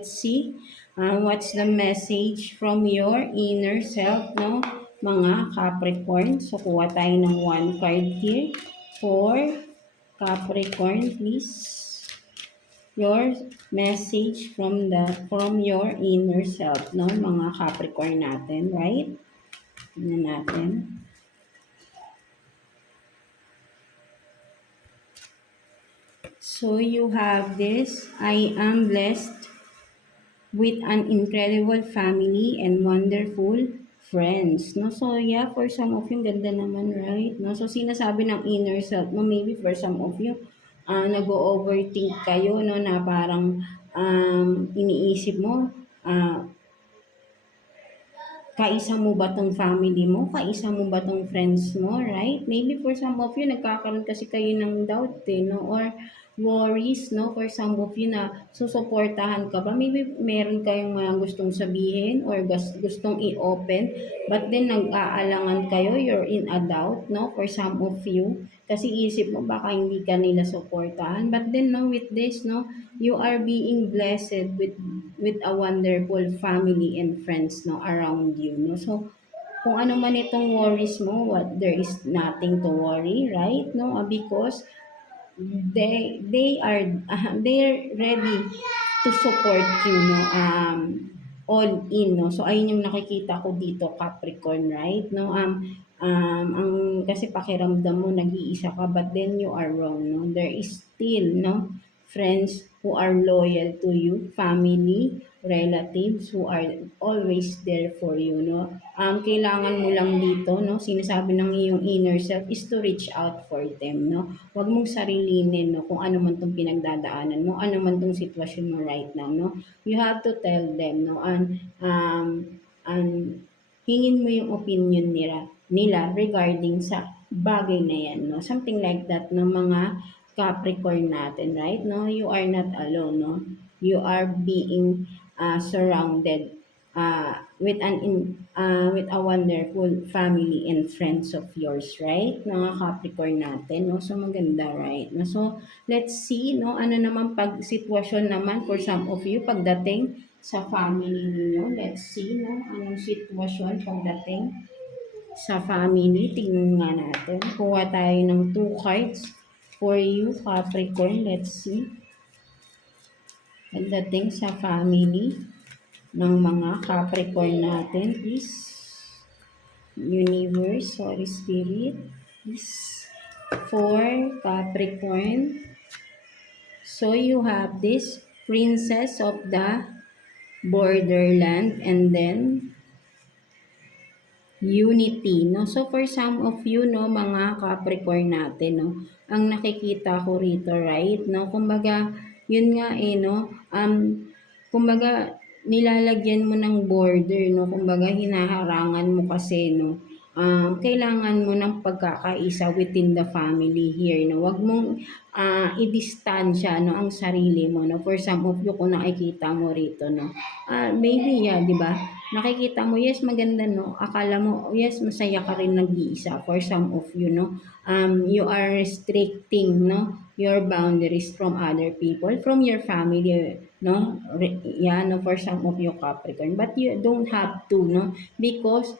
let's see what's the message from your inner self, no? Mga Capricorn. So, kuha tayo ng one card here for Capricorn, please. Your message from your inner self, no? Mga Capricorn natin, right? Tingnan natin. So, you have this. I am blessed with an incredible family and wonderful friends. No? So, yeah, for some of you, ganda naman, right? No? So, sinasabi ng inner self mo, maybe for some of you, nag-overthink kayo, no, na parang iniisip mo, kaisa mo ba tong family mo? Kaisa mo ba tong friends mo? Right? Maybe for some of you, nagkakaroon kasi kayo ng doubt, no? Or worries, no? For some of you na susuportahan ka ba? Maybe meron kayong gustong sabihin or gustong i-open, but then nag-aalangan kayo, you're in a doubt, no? For some of you. Kasi isip mo, baka hindi ka nila suportahan. But then, no, with this, no, you are being blessed with a wonderful family and friends, no, around you, no. So kung ano man itong worries mo, there is nothing to worry, right? No, because they're ready to support you, no, all in, no. So ayun yung nakikita ko dito, Capricorn, right? No, ang kasi pakiramdam mo nag-iisa ka, but then you are wrong, no. There is still, no, friends who are loyal to you, family, relatives who are always there for you, no. Kailangan mo lang dito, no, sinasabi ng iyong inner self is to reach out for them, no. Huwag mong sarilinin, no, kung ano man tong pinagdadaanan mo, ano man tong sitwasyon mo right now, no. You have to tell them, no, and hingin mo yung opinion nila regarding sa bagay na yan, no. Something like that ng mga Capricorn natin, right? No, you are not alone, no. You are being surrounded with a wonderful family and friends of yours, right? Mga Capricorn natin, no. So maganda, right? No, so let's see, no, ano naman pag sitwasyon naman for some of you pagdating sa family niyo. Let's see, no, anong sitwasyon pagdating sa family. Tingnan nga natin. Kuha tayo ng 2 cards for you, Capricorn. Let's see. Pagdating sa family ng mga Capricorn natin, please. Universe, Holy Spirit, please. For Capricorn. So you have this Princess of the Borderland and then unity, no? So, for some of you, no, mga Capricorn natin, no, ang nakikita ko rito, right, no, kumbaga, yun nga no, kumbaga, nilalagyan mo ng border, no, kumbaga, hinaharangan mo kasi, no, kailangan mo ng pagkakaisa within the family here, no, wag mong i-distansya, no, ang sarili mo, no, for some of you, kung nakikita mo rito, no, maybe, yeah, di ba, nakikita mo, yes, maganda, no? Akala mo, yes, masaya ka rin nag-iisa for some of you, no? You are restricting, no, your boundaries from other people, from your family, no? Yeah, no, for some of you Capricorn. But you don't have to, no? Because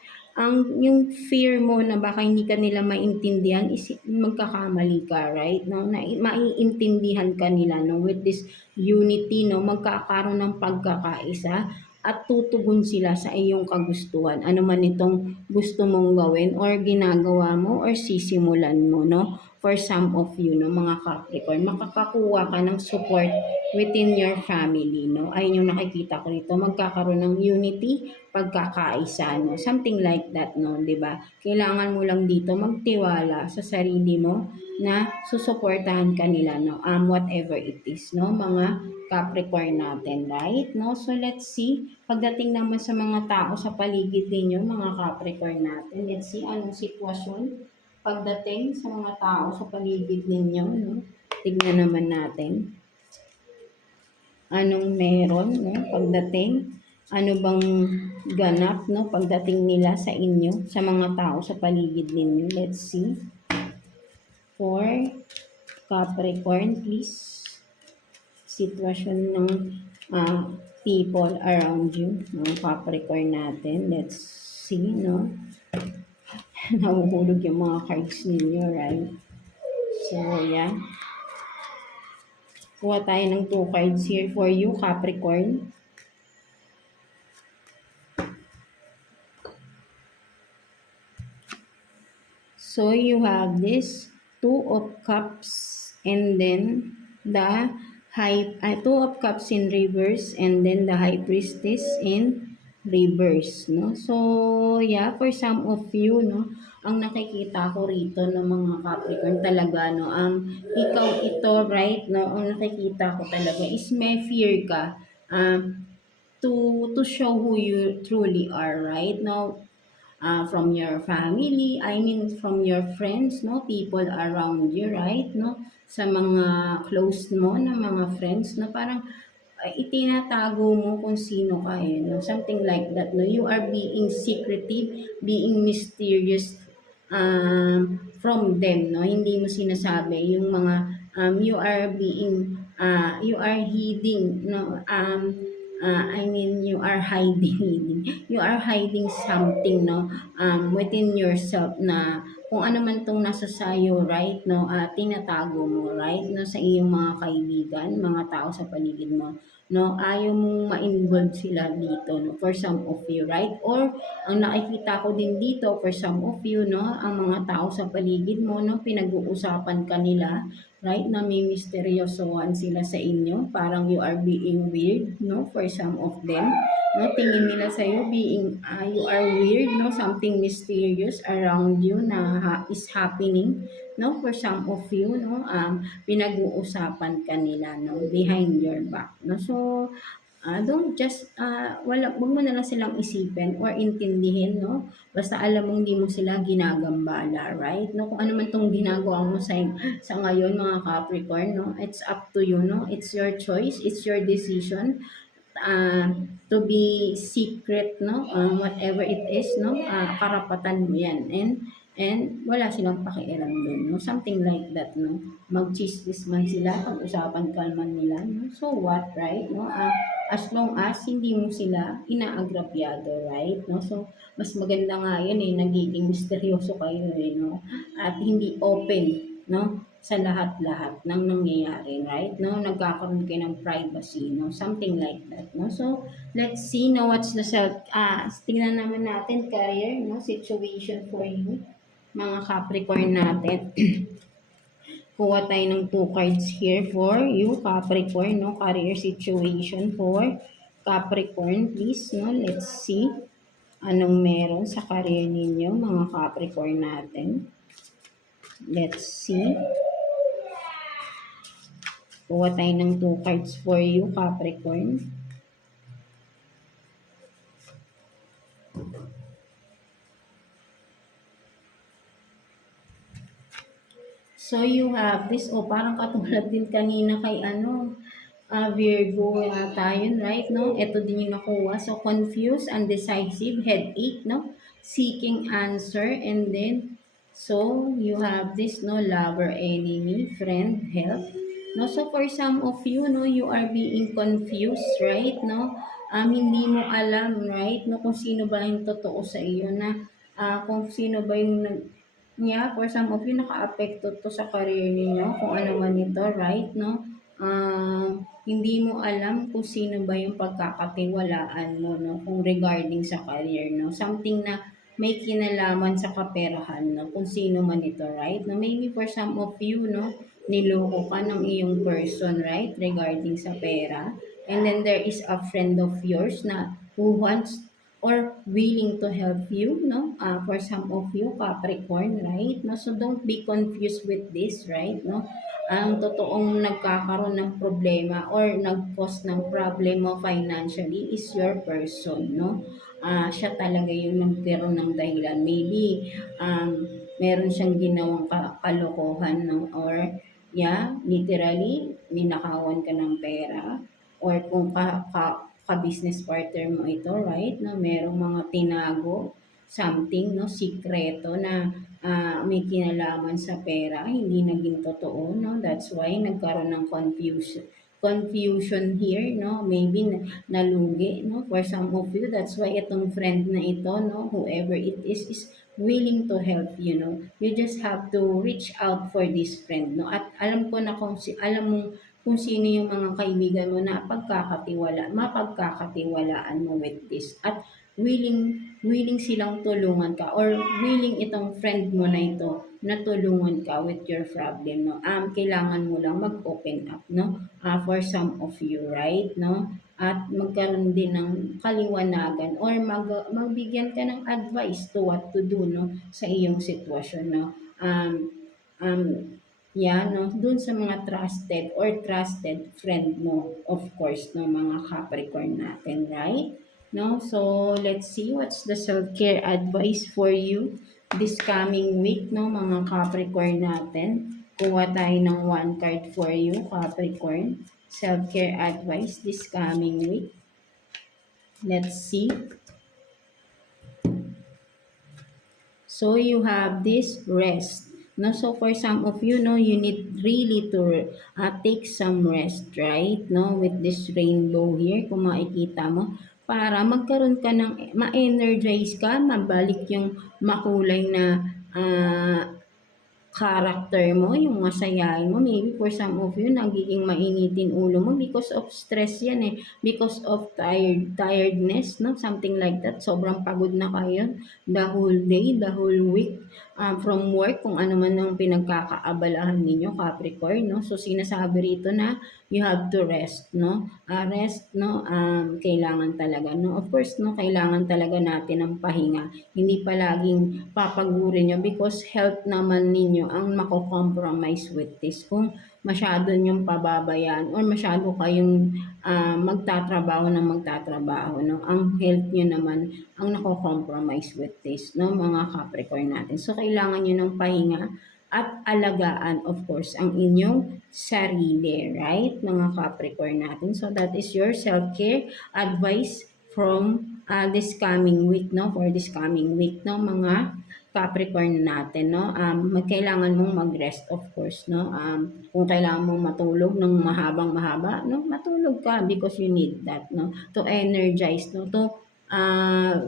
yung fear mo na baka hindi ka nila maintindihan is magkakamali ka, right? No, na maiintindihan ka nila, no, with this unity, no, magkakaroon ng pagkakaisa at tutugon sila sa iyong kagustuhan. Ano man itong gusto mong gawin or ginagawa mo or sisimulan mo, no? For some of you, no, mga Capricorn, makakakuha ka ng support within your family, no? Ayun yung nakikita ko dito, magkakaroon ng unity, pagkakaisa, no? Something like that, no? 'Di ba? Kailangan mo lang dito magtiwala sa sarili mo na susuportahan ka nila, no? Whatever it is, no? Mga Capricorn natin, right? No? So, let's see. Pagdating naman sa mga tao sa paligid ninyo, mga Capricorn natin, let's see anong sitwasyon pagdating sa mga tao sa paligid ninyo, no? Tignan naman natin. Anong meron, no? Pagdating, ano bang ganap, no? Pagdating nila sa inyo, sa mga tao sa paligid ninyo. Let's see. For Capricorn, please. Sitwasyon ng people around you, no, Capricorn natin. Let's see, no? Nahuhulog yung mga cards ninyo, right? So, yan. Kuha tayo ng 2 cards here for you, Capricorn. So, you have this 2 of Cups and then the Two of Cups in reverse and then the High Priestess in reverse, no? So, yeah, for some of you, no, ang nakikita ko rito ng mga Capricorn talaga, no, ikaw ito, right, no, ang nakikita ko talaga is may fear ka, to show who you truly are, right? Now, from your family, I mean from your friends, no, people around you, right, no, sa mga close mo na mga friends, no, parang itinatago mo kung sino ka eh, no, something like that, no, you are being secretive, being mysterious from them, no, hindi mo sinasabi yung mga you are being you are hiding, no, I mean, you are hiding, you are hiding something, no, within yourself na kung ano man tong nasa sayo, right, no, tinatago mo, right, no, sa iyong mga kaibigan, mga tao sa paligid mo, no, ayaw mong ma-involve sila dito, no, for some of you, right, or ang nakikita ko din dito, for some of you, no, ang mga tao sa paligid mo, no, pinag-uusapan ka nila, right, na may misteryosohan sila sa inyo, parang you are being weird, no, for some of them, no, tingin nila sa iyo being you are weird, no, something mysterious around you na is happening, no, for some of you, no, pinag-uusapan ka nila, no, behind your back, no, so don't just, wag mo na lang silang isipin or intindihin, no? Basta alam mong hindi mo sila ginagambala, right? No, kung ano man tong ginagawa mo sa ngayon, mga Capricorn, no? It's up to you, no? It's your choice, it's your decision to be secret, no? Whatever it is, no? Karapatan mo yan. And wala silang pakialam doon, no? Something like that, no? Mag-chismis man sila, pag-usapan ka man nila, no? So what, right? No? As long as hindi mo sila inaagrabyado, right? No? So, mas maganda nga yun eh, nagiging misteryoso kayo eh, no? At hindi open, no? Sa lahat-lahat ng nangyayari, right? No? Nagkakaroon kayo ng privacy, no? Something like that, no? So, let's see, no? What's the tingnan naman natin, career, no? Situation for you, mga Capricorn natin. Kuha tayo ng 2 cards here for you, Capricorn, no? Career situation for Capricorn, please, no? Let's see anong meron sa career ninyo, mga Capricorn natin. Let's see. Kuha tayo ng 2 cards for you, Capricorn. So, you have this, parang katulad din kanina kay Virgo yata yun, right, no? Ito din yung nakuha. So, confused, undecisive, headache, no? Seeking answer, and then, so, you have this, no? Lover, enemy, friend, help. No? So, for some of you, no, you are being confused, right, no? Hindi mo alam, right, no, kung sino ba yung totoo sa iyo na, kung sino ba yung for some of you, naka-apekto to sa career niyo kung ano man ito, right, no? Hindi mo alam kung sino ba yung pagkakatiwalaan mo, no? Kung regarding sa career, no? Something na may kinalaman sa kaperahan, no? Kung sino man ito, right? No? Maybe for some of you, no? Niloko ka ng iyong person, right? Regarding sa pera. And then there is a friend of yours na who wants or willing to help you, no? For some of you, Capricorn, right? No? So don't be confused with this, right? No? Ang totoong nagkakaroon ng problema or nag-cause ng problem mo financially is your person, no? Siya talaga yung nagkaroon ng dahilan. Maybe meron siyang ginawang kalokohan, no? Or literally, ninakawan ka ng pera or kung ka-business partner mo ito, right? No, merong mga tinago, something, no, sikreto na may kinalaman sa pera, hindi naging totoo, no? That's why nagkaroon ng confusion here, no? Maybe nalugi, no? For some of you, that's why itong friend na ito, no? Whoever it is willing to help you, no? You just have to reach out for this friend, no? At alam ko na alam mo kung sino yung mga kaibigan mo na mapagkakatiwalaan mo with this. At willing silang tulungan ka, or willing itong friend mo na ito na tulungan ka with your problem, no? Kailangan mo lang mag-open up, no? For some of you, right, no? At magkaroon din ng kaliwanagan, or magbigyan ka ng advice to what to do, no? Sa iyong sitwasyon, no? Um, um, yeah, no? Dun sa mga trusted friend mo, of course, no? Mga Capricorn natin, right? No? So, let's see what's the self-care advice for you this coming week, no, mga Capricorn natin. Kuha tayo ng one card for you, Capricorn. Self-care advice this coming week. Let's see. So, you have this rest. No, so for some of you, no, you need really to take some rest, right? No, with this rainbow here, kung makikita mo, para magkaroon ka ng ma-energize ka, mabalik yung makulay na character mo, yung masayahin mo. Maybe for some of you, nagiging mainitin ulo mo because of stress yan eh. Because of tiredness, no? Something like that. Sobrang pagod na kayo the whole day, the whole week from work, kung ano man ang pinagkakaabalahan ninyo, Capricorn, no? So, sinasabi rito na you have to rest, no? Rest, no? Kailangan talaga, no? Of course, no? Kailangan talaga natin ng pahinga. Hindi palaging papagurin nyo because health naman ninyo ang mako-compromise with this. Kung masyado nyong pababayaan or masyado kayong magtatrabaho, no? Ang health nyo naman ang nako-compromise with this, no? Mga Capricorn natin. So, kailangan nyo ng pahinga at alagaan, of course, ang inyong sarili, right? Mga Capricorn natin. So, that is your self-care advice from this coming week, no? For this coming week, no? Mga Capricorn natin, no? Kailangan mong mag-rest, of course, no? Kung kailangan mong matulog ng mahaba, no? Matulog ka because you need that, no? To energize, no? To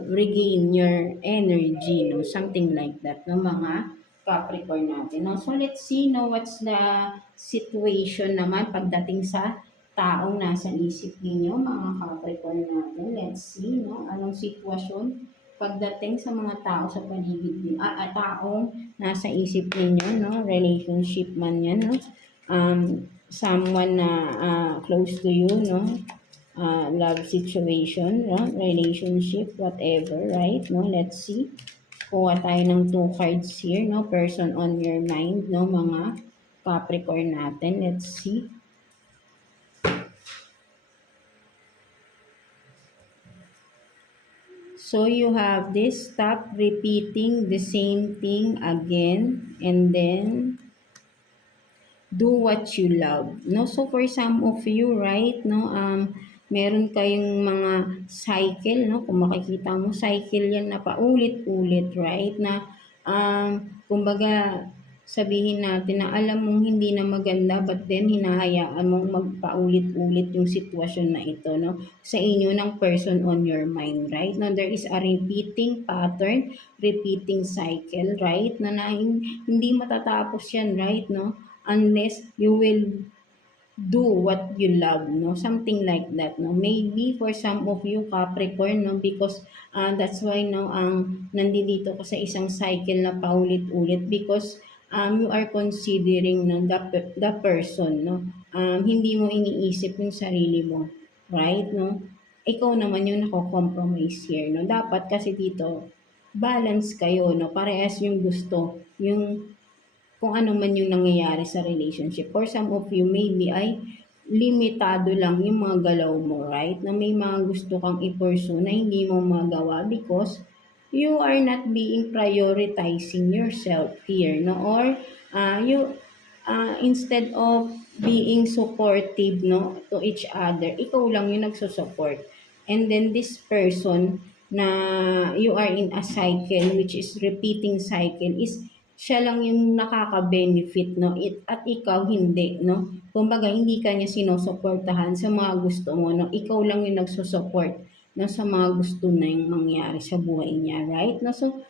regain your energy, no? Something like that, no? Mga Capricorn natin, no? So, let's see, no? What's the situation naman pagdating sa taong nasa isip ninyo, mga Capricorn natin. Let's see, no? Anong sitwasyon pagdating sa mga tao sa paligid niyo, taong nasa isip ninyo, no? Relationship man yan, no? Someone na close to you, no? Love situation, no? Relationship, whatever, right? No? Let's see. Kuha tayo ng 2 cards here, no? Person on your mind, no? Mga Capricorn natin. Let's see. So you have this, stop repeating the same thing again, and then do what you love, no? So for some of you, right, no, meron kayong mga cycle, no? Kung makikita mo, cycle yan na paulit-ulit, right? Na kumbaga sabihin natin na alam mong hindi na maganda, but then hinahayaan mong magpaulit-ulit yung sitwasyon na ito, no? Sa inyo ng person on your mind, right? Now, there is a repeating pattern, repeating cycle, right? Na hindi matatapos yan, right, no? Unless you will do what you love, no? Something like that, no? Maybe for some of you, Capricorn, no? Because that's why, no, nandito ka sa isang cycle na paulit-ulit because you are considering, no, the person, no? Hindi mo iniisip yung sarili mo, right, no? Ikaw naman yung nako-compromise here, no? Dapat kasi dito, balance kayo, no? Parehas yung gusto, yung kung ano man yung nangyayari sa relationship. For some of you, maybe ay limitado lang yung mga galaw mo, right? Na may mga gusto kang i-pursue na hindi mo magawa because you are not being prioritizing yourself here, no? Or instead of being supportive, no, to each other, ikaw lang yung nagsusupport. And then this person na you are in a cycle which is repeating cycle is siya lang yung nakaka-benefit, no? At ikaw hindi, no? Kumbaga, hindi ka niya sinusuportahan sa mga gusto mo, no? Ikaw lang yung nagsusupport, no? Sa mga gusto na yung mangyari sa buhay niya, right? No? So,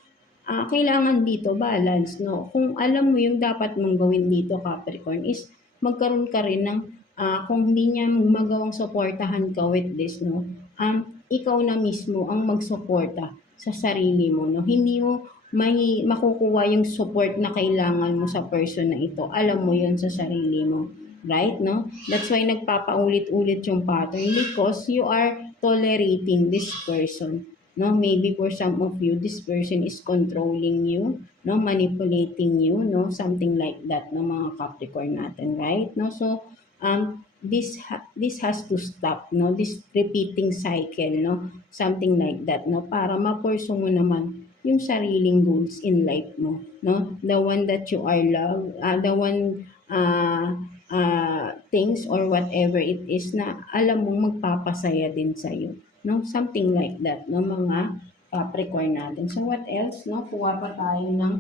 kailangan dito balance, no? Kung alam mo yung dapat mong gawin dito, Capricorn, is magkaroon ka rin ng, kung hindi niya magawang suportahan ka with this, no? Ikaw na mismo ang magsuporta sa sarili mo, no? Hindi mo may makukuha yung support na kailangan mo sa person na ito. Alam mo yun sa sarili mo. Right? No? That's why nagpapaulit-ulit yung pattern because you are tolerating this person. No? Maybe for some of you, this person is controlling you, no? Manipulating you, no? Something like that, no? Mga Capricorn natin, right? No? So, this has to stop, no? This repeating cycle, no? Something like that, no? Para ma-pursue mo naman yung sariling goals in life mo, no? The one that you are love, the one things or whatever it is na alam mong magpapasaya din sa'yo, no? Something like that, no? Mga Capricorn natin. So what else, no? Kuha pa tayo ng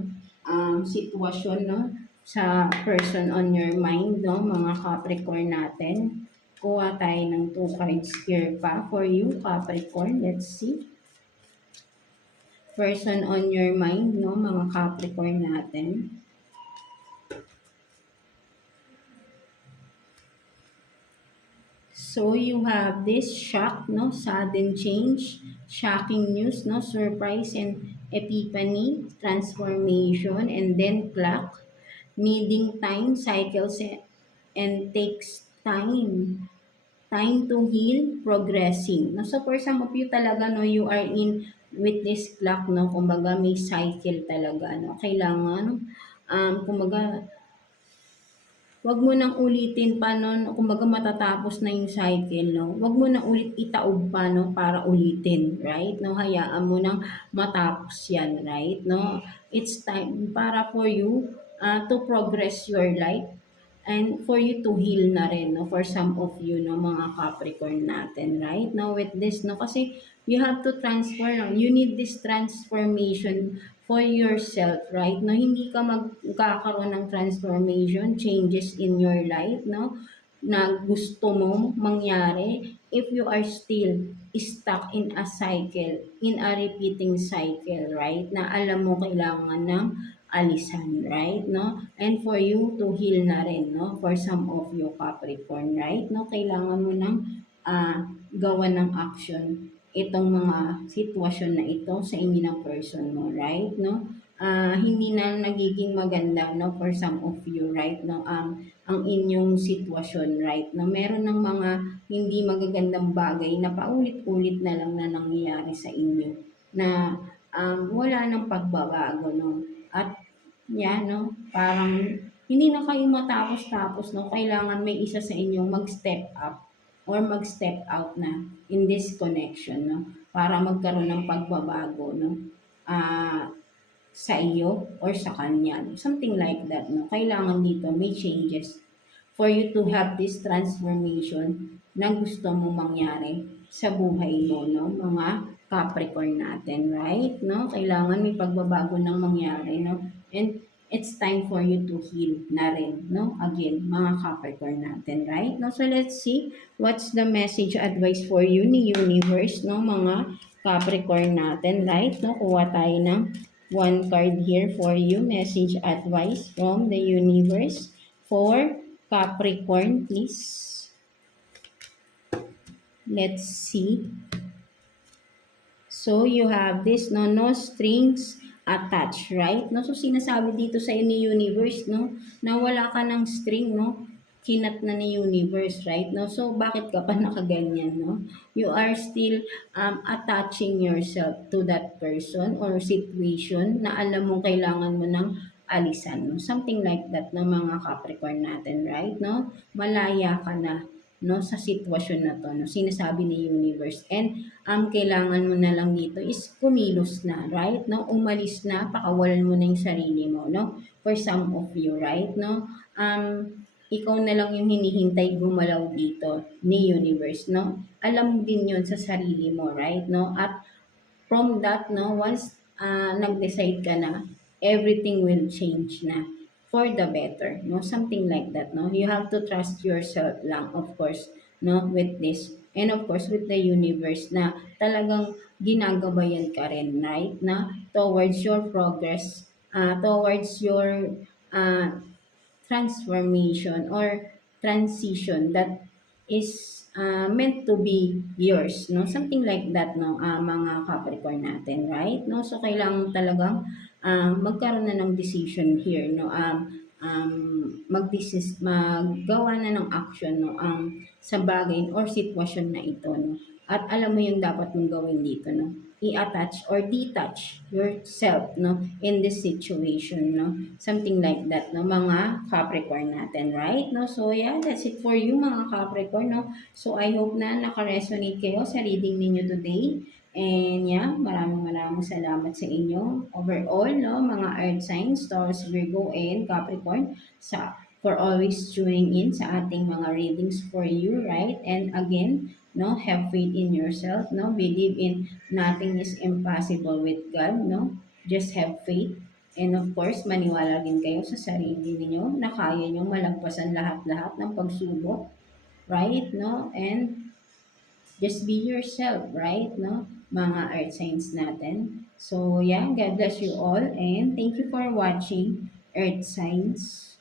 sitwasyon, no? Sa person on your mind, no? Mga Capricorn natin. Kuha tayo ng 2 cards here pa for you, Capricorn. Let's see. Person on your mind, no? Mga Capricorn natin. So you have this shock, no? Sudden change, shocking news, no? Surprise and epiphany, transformation, and then clock, needing time, cycles, and takes time. Time to heal, progressing. No? So for some of you talaga, no, you are in with this clock, no? Kumbaga may cycle talaga, no? Kailangan, kumbaga, wag mo nang ulitin pa, no? Kumbaga matatapos na yung cycle, no? Wag mo na ulit itaob pa, no? Para ulitin, right? No? Hayaan mo nang matapos yan, right? No? It's time para for you to progress your life and for you to heal na rin, no? For some of you, no? Mga Capricorn natin, right? Now with this, no? Kasi you have to transform, no? You need this transformation for yourself, right? No, hindi ka magkakaroon ng transformation, changes in your life, no? Na gusto mo mangyari if you are still stuck in a cycle, in a repeating cycle, right? Na alam mo kailangan ng alisan, right? No? And for you to heal na rin, no? For some of you Capricorn, right? No? Kailangan mo ng gawa ng action itong mga sitwasyon na ito sa inyo ng person mo, right? No? Hindi na nagiging maganda, no, for some of you, right? No, ang inyong sitwasyon, right? No, meron ng mga hindi magagandang bagay na paulit-ulit na lang na nangyayari sa inyo na wala nang pagbabago, no? At yan, no, parang hindi na kayo matapos-tapos, no? Kailangan may isa sa inyong mag-step up or mag-step out na in this connection, no? Para magkaroon ng pagbabago, no? Sa iyo or sa kanya. Something like that, no? Kailangan dito may changes for you to have this transformation na gusto mo mangyari sa buhay mo, no? Mga Capricorn natin, right? No? Kailangan may pagbabago nang mangyari, no? And it's time for you to heal na rin, no? Again, mga Capricorn natin, right? No? So let's see what's the message advice for you ni Universe, no? Mga Capricorn natin, right? No? Kuha tayo ng one card here for you, message advice from the Universe for Capricorn, please. Let's see. So, you have this, no? No strings attached, right? No? So, sinasabi dito sa ni Universe, no? Na wala ka ng string, no? Kinat na ni Universe, right? No? So, bakit ka pa nakaganyan, no? You are still attaching yourself to that person or situation na alam mong kailangan mo ng alisan, no? Something like that ng mga Capricorn natin, right? No? Malaya ka na, no, sa sitwasyon na to, no? Sinasabi ni Universe. And ang kailangan mo na lang dito is kumilos na, right? No? Umalis na, pakawalan mo na yung sarili mo, no? For some of you, right? No? Ikaw na lang yung hinihintay gumalaw dito ni Universe, no? Alam mo din yun sa sarili mo, right? No? At from that, no, once nag-decide ka na, everything will change na for the better, no? Something like that, no? You have to trust yourself lang, of course, no? With this. And of course, with the universe na talagang ginagabayan ka rin, right? Na towards your progress, towards your uh, transformation or transition that is meant to be yours, no? Something like that, no? Mga Capricorn natin, right? No? So, kailangan talagang magkaroon na ng decision here, no? Maggawa na ng action, no? Sa bagay or sitwasyon na ito, no? At alam mo yung dapat mong gawin dito, no? I-attach or detach yourself, no? In this situation, no? Something like that, no? Mga Capricorn natin, right? No? So, yeah, that's it for you, mga Capricorn, no? So, I hope na naka-resonate kayo sa reading ninyo today. And yeah, maraming salamat sa inyo overall, no? Mga Earth signs, Taurus, Virgo, and Capricorn for always tuning in sa ating mga readings for you, right? And again, no, have faith in yourself, no? Believe in nothing is impossible with God, no? Just have faith. And of course, maniwala din kayo sa sarili niyo na kaya niyong malagpasan lahat-lahat ng pagsubok, right? No? And just be yourself, right? No? Mga earth signs natin. So, yeah, God bless you all and thank you for watching Earth Signs.